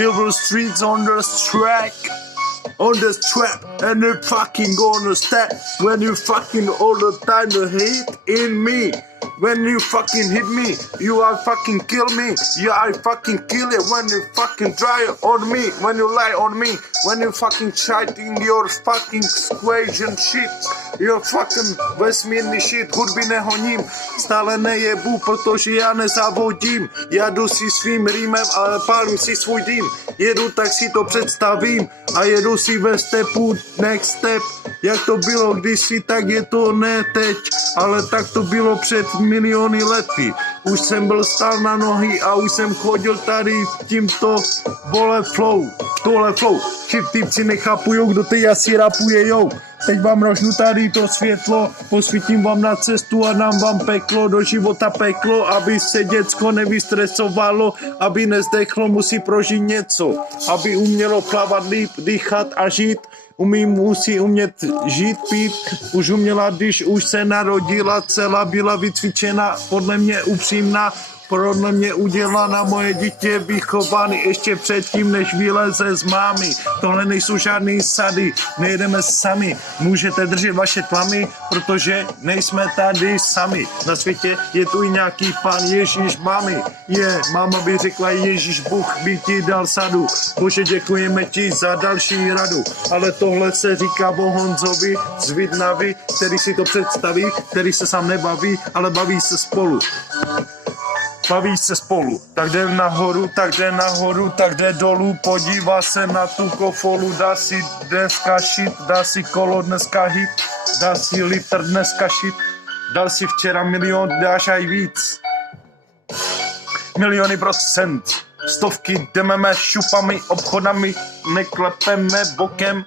silver streets on the track. On the trap, and you fucking gonna step when you fucking all the time the hate in me. When you fucking hit me, you are fucking kill me. You are fucking kill it when you fucking try on me. When you lie on me. When you fucking chatting your fucking equation shit. Your fucking vesmírný shit. Hudby nehoním, stále nejebu, protože já nezávodím. Já jdu si svým rýmem a pálím si svůj dým. Jedu, tak si to představím a jedu si ve stepu next step. Jak to bylo kdysi, tak je to ne teď, ale tak to bylo před miliony lety. Už jsem byl stál na nohy a už jsem chodil tady tímto tohle flow. Týpci nechápujou, kdo teď asi rapujejou. Teď vám rožnu tady to světlo, posvítím vám na cestu a dám vám peklo, do života peklo, aby se děcko nevystresovalo, aby nezdechlo, musí prožít něco, aby umělo plavat líp, dýchat a žít. Musí umět žít, pít, už uměla, když už se narodila, celá byla vycvičena, podle mě upřímná, podle mě udělala, moje dítě vychovaný ještě předtím, než vyleze z mámy. Tohle nejsou žádný sady, nejedeme sami, můžete držet vaše tlamy, protože nejsme tady sami. Na světě je tu i nějaký pán Ježíš mami. Máma by řekla, Ježíš Bůh by ti dal sadu. Bože, děkujeme ti za další radu. Ale tohle se říká o Honzovi z Vidnavy, který si to představí, který se sám nebaví, ale baví se spolu. Baví se spolu, tak jde nahoru, tak jde dolů, podívá se na tu kofolu, dá si dneska šit, dá si kolo dneska hit, dá si litr dneska šit, dal si včera milion, dáš aj víc. Miliony procent, stovky jdeme šupami, obchodami, neklepeme bokem,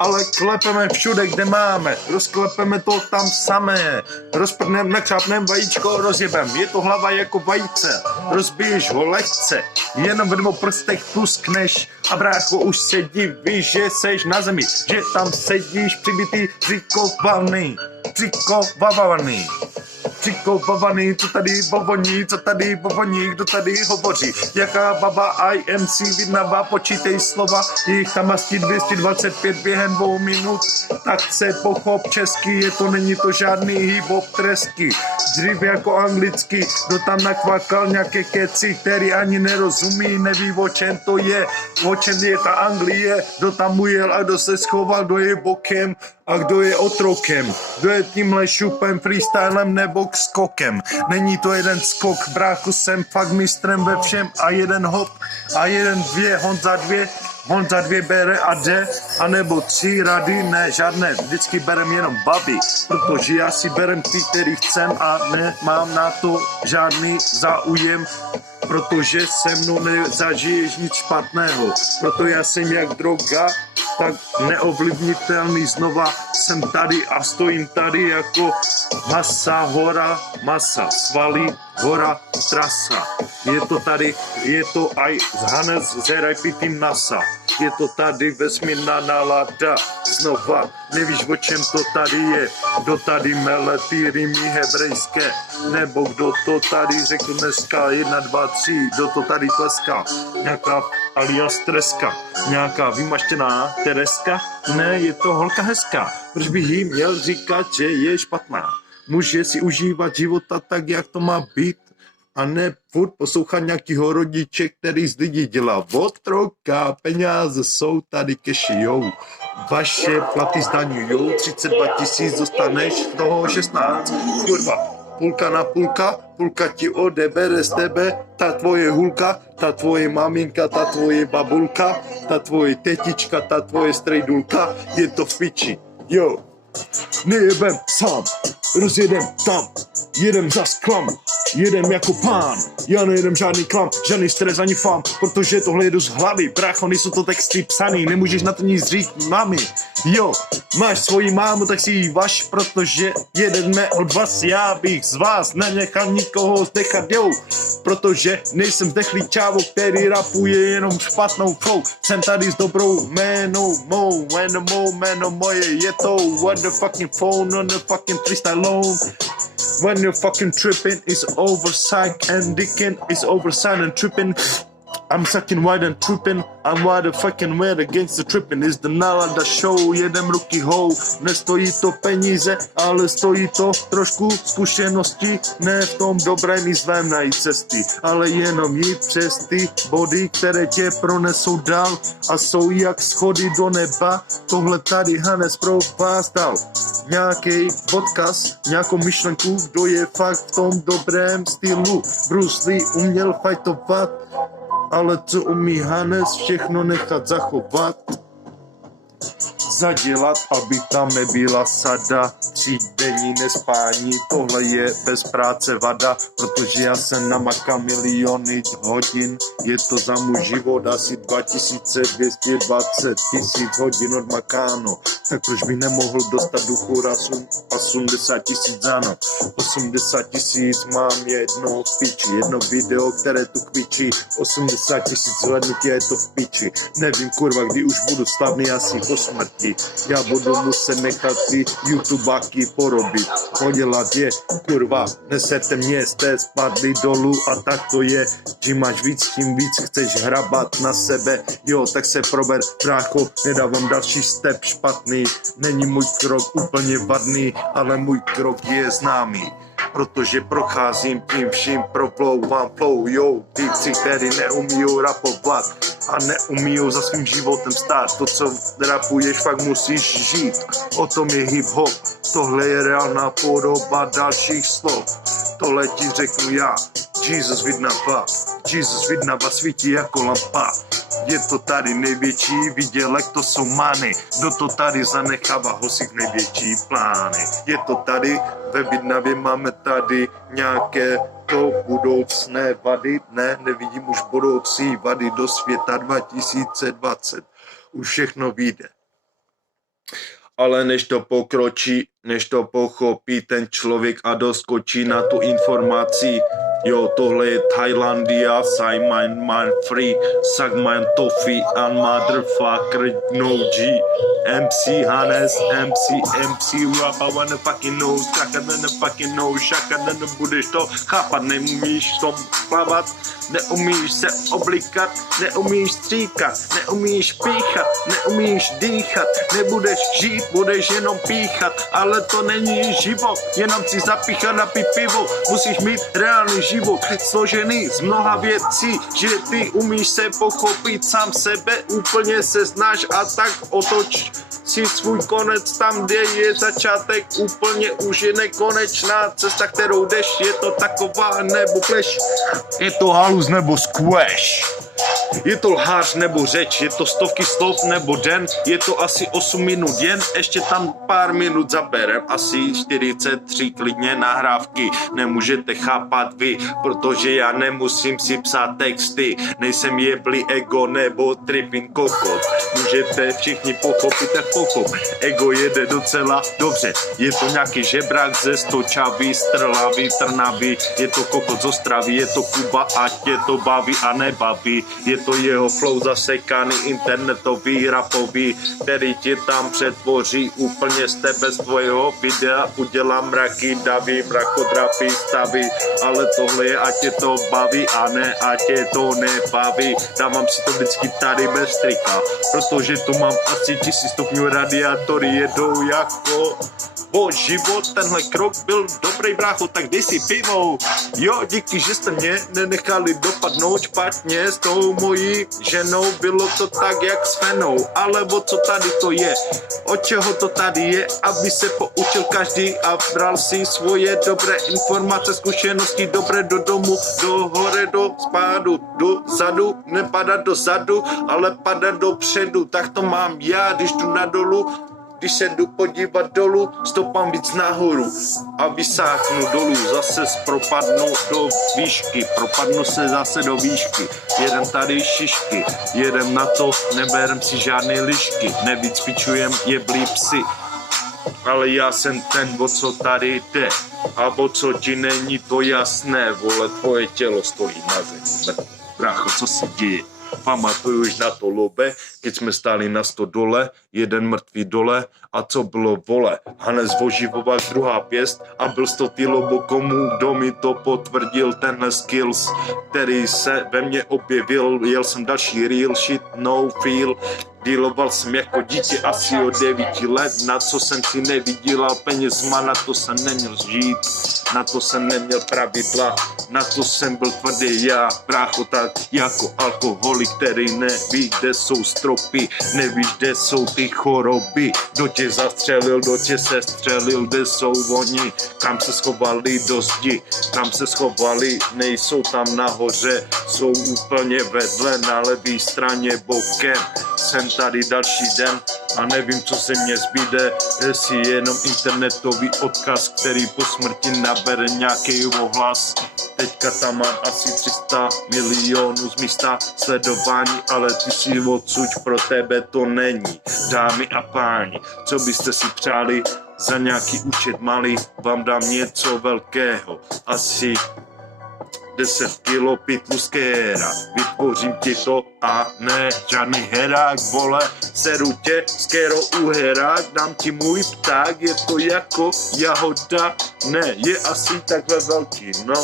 ale klepeme všude, kde máme, rozklepeme to tam samé, rozprdneme, nakřápneme vajíčko, rozjebem, je to hlava jako vajíce, rozbiješ ho lehce, jenom v dvou prstech pluskneš a brácho už se divíš, že seš na zemi, že tam sedíš přibitý, přikovavaný, co tady bovoní, kdo tady hovoří, jaká baba IMC Vidnava, počítej slova, jejich tam asi 225 během 2 minut, tak se pochop česky, není to žádný hip-hop tresky, dřív jako anglicky, kdo tam nakvakal nějaké keci, který ani nerozumí, neví o čem to je, o čem je ta Anglie, kdo tam ujel a kdo se schoval, kdo je bokem a kdo je otrokem, kdo je tímhle šupem, freestylem nebo skokem. Není to jeden skok, bráchu, jsem fakt mistrem ve všem a jeden hop a jeden dvě, Honza dvě bere a jde, anebo 3 rady, ne žádné, vždycky berem jenom babi, protože já si berem ty, který chcem a nemám na to žádný záujem, protože se mnou nezažiješ nic špatného, proto já jsem jak droga, tak neovlivnitelný, znova jsem tady a stojím tady jako masa, svaly, hora, trasa. Je to tady, je to aj Hannes s repitým NASA. Je to tady vesmírná nálada, znova, nevíš, o čem to tady je, kdo tady mele ty rýmy hebrejské, nebo kdo to tady řekl dneska, 1, 2, 3, kdo to tady tleská, nějaká alias treska, nějaká vymaštěná Tereska, ne, je to holka hezká, proč bych jí měl říkat, že je špatná, může si užívat života tak, jak to má být, a ne furt poslouchat nějakýho rodiče, který z lidí dělá otroka, peníze jsou tady cashijou, vaše platy zdaňujou, 32 000 dostaneš, z toho 16, kurva, půlka na půlka ti odebere z tebe, ta tvoje hulka, ta tvoje maminka, ta tvoje babulka, ta tvoje tetička, ta tvoje strejdulka, je to v piči, jo. Nejebem sám, rozjedem tam, jedem za sklam, jedem jako pán, já nejedem žádný klam, žádný stres ani fám, protože tohle jedu z hlavy, brácho, nejsou to texty psaný, nemůžeš na to nic říct, mami, jo, máš svoji mámu, tak si ji vaš, protože jedeme od vás, já bych z vás nenechal nikoho zdechat, jo, protože nejsem zdechlý čávo, který rapuje jenom špatnou flow, jsem tady s dobrou jméno moje, je to what the fucking phone on the fucking freestyle loan. When you're fucking tripping, it's oversight and dicking is oversight and tripping. I'm sucking wide and tripping, I'm wide the fucking where against the tripping is the nálada show, jedem ruky hou, nestojí to peníze, ale stojí to trošku zkušenosti, ne v tom dobrém i zlém najít cesty, ale jenom jít přes ty body, které tě pronesou dál a jsou jak schody do neba, tohle tady Hannes pro vás dal. Nějaký odkaz, nějakou myšlenku, kdo je fakt v tom dobrém stylu. Bruce Lee uměl fightovat, ale co umí Hannes, všechno nechat zachovat. Zadělat, aby tam nebyla sada, 3denní nespání, tohle je bez práce vada, protože já jsem namakal miliony hodin, je to za můj život asi 2220 000 hodin odmakáno, tak proč bych nemohl dostat duchu rasu 80 000 za noc, 80 000 mám jedno v piči, jedno video, které tu kvičí, 80 000 zhlednutí je to v piči, nevím kurva, kdy už budu slavný, asi po smrti. Já budu muset nechat ty YouTubáky porobit, podělat je, kurva, nesete mě, jste spadli dolů a tak to je, čím máš víc, tím víc chceš hrabat na sebe, jo, tak se prober, brácho, nedávám další step špatný, není můj krok úplně vadný, ale můj krok je známý. Protože procházím tím vším, proplouvám flow, jo, týpci, který neumíjou rapovat a neumíjou za svým životem stát, to, co rapuješ, fakt musíš žít, o tom je hip-hop, tohle je reálná podoba dalších slov, tohle ti řeknu já, Jesus vidnava svítí jako lampa. Je to tady největší výdělek, to jsou mány, kdo to tady zanechává hosik největší plány. Je to tady, ve Vidnavě máme tady nějaké to budoucné vady, ne, nevidím už budoucí vady do světa 2020, už všechno vyjde. Ale než to pokročí, než to pochopí ten člověk a doskočí na tu informaci, jo, tohle je Thailandia, say mine free, suck mine toffee and motherfucker no G. MC Hannes, MC rapper, wanna fucking know, shaka than fucking know, shaka than budeš to chápat, neumíš tom plavat, neumíš se oblikat, neumíš stříkat, neumíš píchat, neumíš dýchat, nebudeš žít, budeš jenom píchat, ale to není život, jenom si zapíchat na pivo, musíš mít reálný život, složený z mnoha věcí, že ty umíš se pochopit sám sebe, úplně se znáš a tak otoč si svůj konec tam, kde je začátek, úplně už je nekonečná cesta, kterou jdeš, je to taková nebo pleš, je to halus nebo squash. Je to lhář nebo řeč, je to stovky slov nebo den, je to asi 8 minut jen, ještě tam pár minut zaberem, asi 43 klidně nahrávky, nemůžete chápat vy, protože já nemusím si psát texty, nejsem jebli ego nebo tripping kokot, můžete všichni pochopit, tak pochop, ego jede docela dobře, je to nějaký žebrák ze Stočavy, z Trnavy, Trnavy, je to kokot z Ostravy, je to Kuba, ať tě to baví a nebaví, je to jeho flow zasekaný, internetový, rapový, který ti tam přetvoří úplně z tebe, z tvojho videa, udělám mraky, davy, mrakodrapy, stavy, ale tohle je, ať tě to baví a ne, ať tě to nebaví, dávám si to vždycky tady bez trika, protože tu mám asi 1000 stupňů, radiátory jedou jako o život, tenhle krok byl dobrý, brácho, tak dej si pivo. Jo, díky, že jste mě nenechali dopadnout špatně s tou mojí ženou, bylo to tak jak s Fenou, ale o co tady to je, od čeho to tady je, aby se poučil každý a bral si svoje dobré informace, zkušenosti, dobré do domu, do hore, do spádu, do zadu, nepadat do zadu, ale padat dopředu, tak to mám já, když jdu na dolu, když se jdu podívat dolů, stopám víc nahoru a vysáknu dolů, zase propadnu do výšky, propadnu se zase do výšky, jedem tady šišky, jedem na to, neberem si žádné lišky, nevíc pičujem jeblí psy, ale já jsem ten, o co tady jde, a o co ti není to jasné, vole, tvoje tělo stojí na zemi, brácho, co se děje? Pamatuju už na to lobe, Keď jsme stáli na 100 dole, jeden mrtvý dole a co bylo vole. Hanes Voživovák druhá pěst a byl 100 lobo komu, kdo mi to potvrdil, tenhle skills, který se ve mně objevil, jel jsem další real shit, no feel. Dealoval jsem jako dítě asi od 9 let, na co jsem si nevydělal penězma, na to jsem neměl žít, na to jsem neměl pravidla, na to jsem byl tvrdý já, brácho, tak jako alkoholik, který neví, kde jsou stropy, nevíš, kde jsou ty choroby, kdo tě zastřelil, kdo tě sestřelil, kde jsou oni, kam se schovali do zdi, kam se schovali, nejsou tam nahoře, jsou úplně vedle, na levé straně bokem. Jsem tady další den a nevím, co se mně zbyde, jestli jenom internetový odkaz, který po smrti nabere nějaký ohlas. Teďka tam mám asi 300 milionů z místa sledování, ale ty si odsuď, pro tebe to není. Dámy a páni, co byste si přáli za nějaký účet malý, vám dám něco velkého, asi 10 kilo pytlu z kéra, vytvořím ti to a ne žádný herák, vole, seru tě z kéro u herák, dám ti můj pták, je to jako jahoda, ne, je asi takhle velký, no,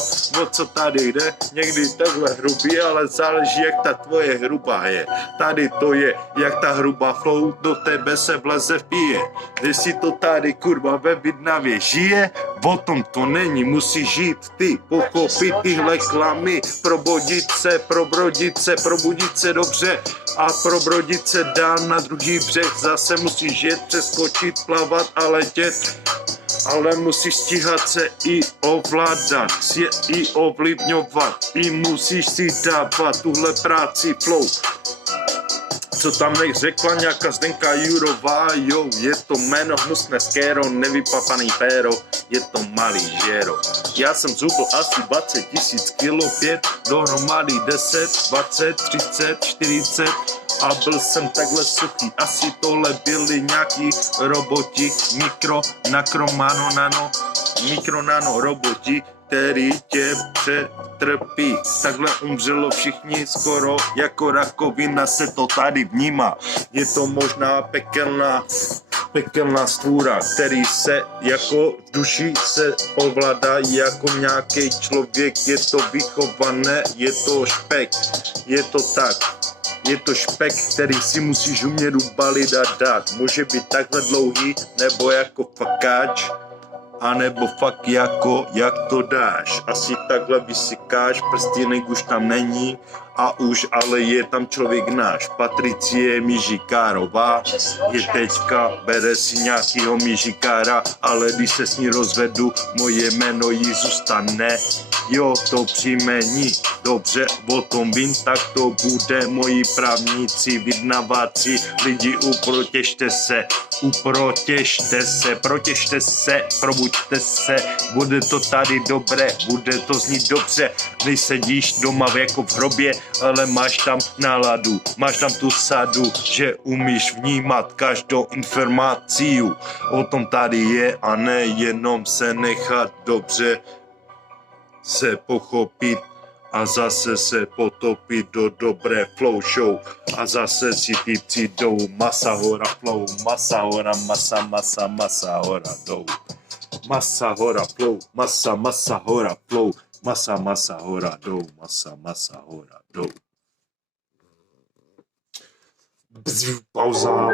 o co tady jde, někdy takhle hrubý, ale záleží, jak ta tvoje hrubá je, tady to je, jak ta hrubá flow do tebe se vleze vpije, jestli to tady kurva ve Vidnavě žije, o tom to není, musíš žít ty, pochopit tyhle klamy, probudit se, probudit se dobře a probrodit se dál na druhý břeh, zase musíš jet, přeskočit, plavat a letět, ale musíš stíhat se i ovládat, i ovlivňovat, i musíš si dávat tuhle práci flow. Co tam řekla nějaká Zdenka Jurová, jo, je to jméno hnusné skéro, nevypapaný péro, je to malý žero. Já jsem zubl asi 20 000 kilo, 5 dohromady 10, 20, 30, 40 a byl jsem takhle suchý. Asi tohle byli nějaký roboti, mikro nano roboti, který tě přetrpí. Takhle umřelo všichni skoro, jako rakovina se to tady vnímá. Je to možná pekelná stvůra, který se jako duši se ovládá jako nějaký člověk. Je to vychované, je to špek, je to tak. Je to špek, který si musíš umět ubalit a dát. Může být takhle dlouhý, nebo jako fakáč, a nebo fakt jako, jak to dáš. Asi takhle vysykáš, prstínek už tam není a už ale je tam člověk náš. Patricie Mižikárová je teďka, bere si nějakýho Mižikára, ale když se s ní rozvedu, moje jméno jí zůstane. Jo, to příjmení, dobře, o tom vím, tak to bude. Moji právníci, vyjednávací lidi, protěžte se, probuďte se, bude to tady dobré, bude to znít dobře, nesedíš doma jako v hrobě, ale máš tam náladu, máš tam tu sadu, že umíš vnímat každou informaci, o tom tady je a ne jenom se nechat dobře se pochopit a zase se potopit do dobré flow show a zase si typci jdou masa hora flow, masa hora, masa hora jdou. Masa hora flow, masa hora flow, masa hora jdou, masa hora jdou. Pauza.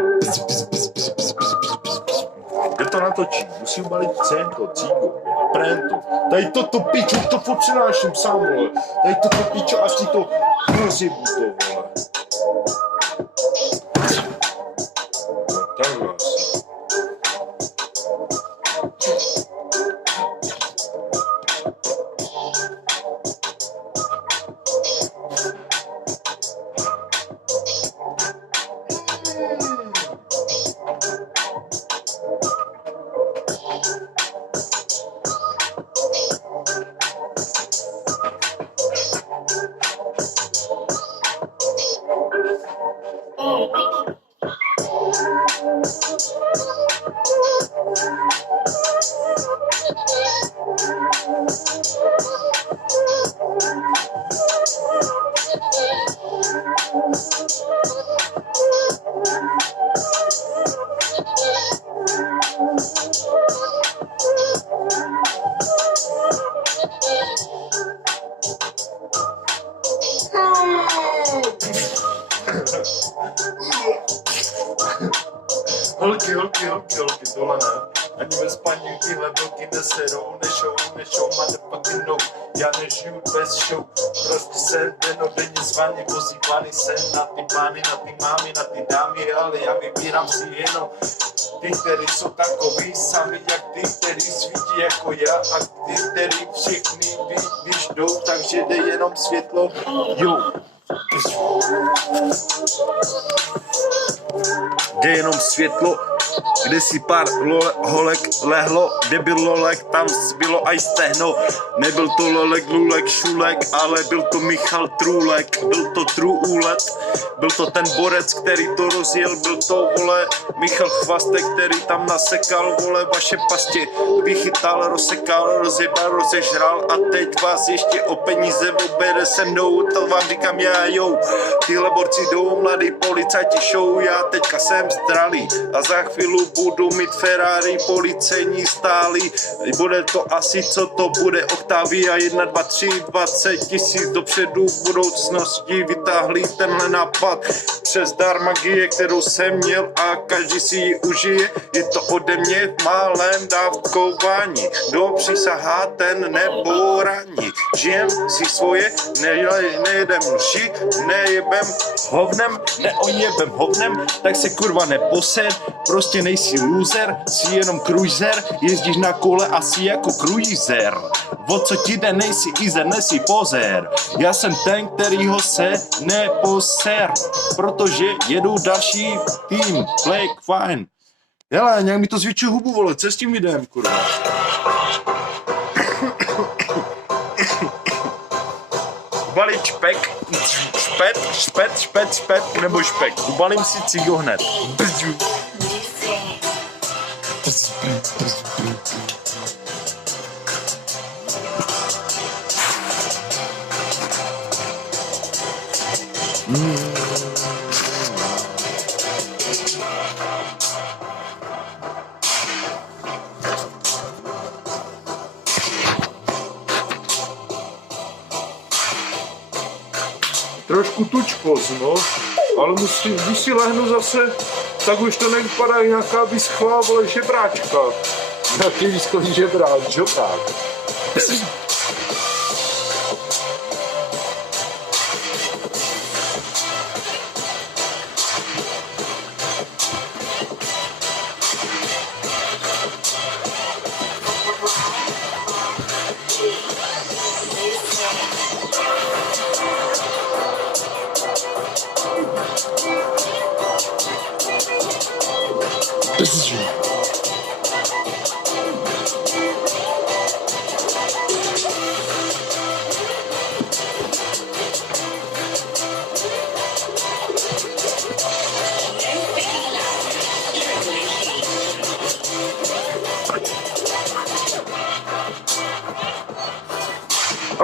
Kde to natočí? Musí ubalit cento, cigo, prento. Tady toto pičo, to furt přináším sám, vole. Tady toto pičo, až ti to rozjebu to, vole. Tak vás. Holky, tohle ne. Ani ve spaní tyhle bloky neserou, nešou, motherfucking no. Já nežiju bez show, prostě jsem dennodenně zvaný, pozývaný jsem na ty pány, na ty mámy, na ty dámy, ale já vybírám si jenom ty, který jsou takový sami, jak ty, který svítí jako já, a ty, který všechny když jdou, takže jde jenom světlo, jo. Jde jenom světlo, kde si pár holek lehlo, kde byl lolek, tam bylo aj stehno. Nebyl to lolek, lulek, šulek, ale byl to Michal Trůlek, byl to Trůlet, byl to ten borec, který to rozjel, byl to, vole, Michal Chvastek, který tam nasekal, vole, vaše pastě, vychytal, rozsekal, rozjebal, rozežral a teď vás ještě o peníze obere se mnou, to vám říkám já, jo. Tyhle borci jdou, mladý policajti show, já teďka jsem zdralý a za chvíli budu mít Ferrari, policejní stály, bude to asi, co to bude, Octavia 1, 2, 3, 20 tisíc dopředu v budoucnosti, vytáhli tenhle nápad přes dar magie, kterou jsem měl a každý si ji užije, je to ode mě v malém dávkování, kdo přísahá, ten nebouraní, žijem si svoje, nejedem lži, nejebem hovnem, neojebem hovnem, tak se kurva neposer, prostě nejsi loser, jsi jenom cruiser, jezdíš na kole asi jako cruiser. O co ti jde, nejsi easer, nejsi pozer, já jsem ten, kterýho se neposer, protože jedu další tým, Black Fine. Hele, nějak mi to zvětšuje hubu, vole, co s tím videem, kurva? Balík špek, špet, nebo špek. Ubalím si cigo hned. Trošku tučkos, no, ale když si lehnu zase, tak už to nevypadá nějaká vyschlá, vole, žebráčka. Nějaký vyschlý žebrák.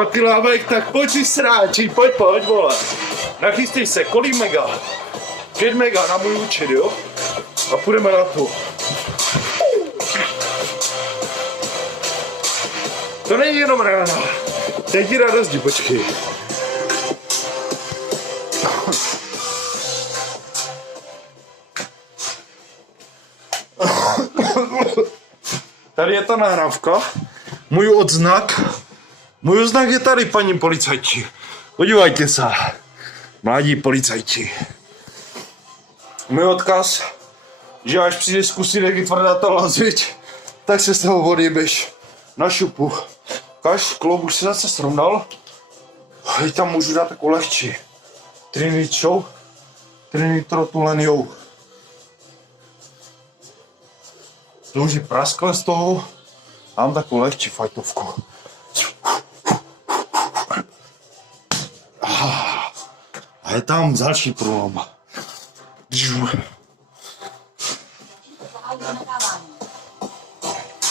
A ty Lávek, tak pojď si sráči, pojď, vole. Nachystej se, kolik mega? 5 mega na můj účet, jo? A půjdeme na to. To není jenom rána. Teď ti radosti, počkej. Tady je ta nahrávka. Můj odznak je tady, paní policajti. Podívejte se. Mladí policajti. Můj odkaz, že až přijde zkusit, jak je tvrdá ta lazič, tak se z toho odjebeš na šupu. Kaž, kloub už se zase srovnal. Teď tam můžu dát takovou lehčí. Trinitrotulenjou. To už je praskle z toho. Mám takovou lehčí fajtovku. A je tam další průlom.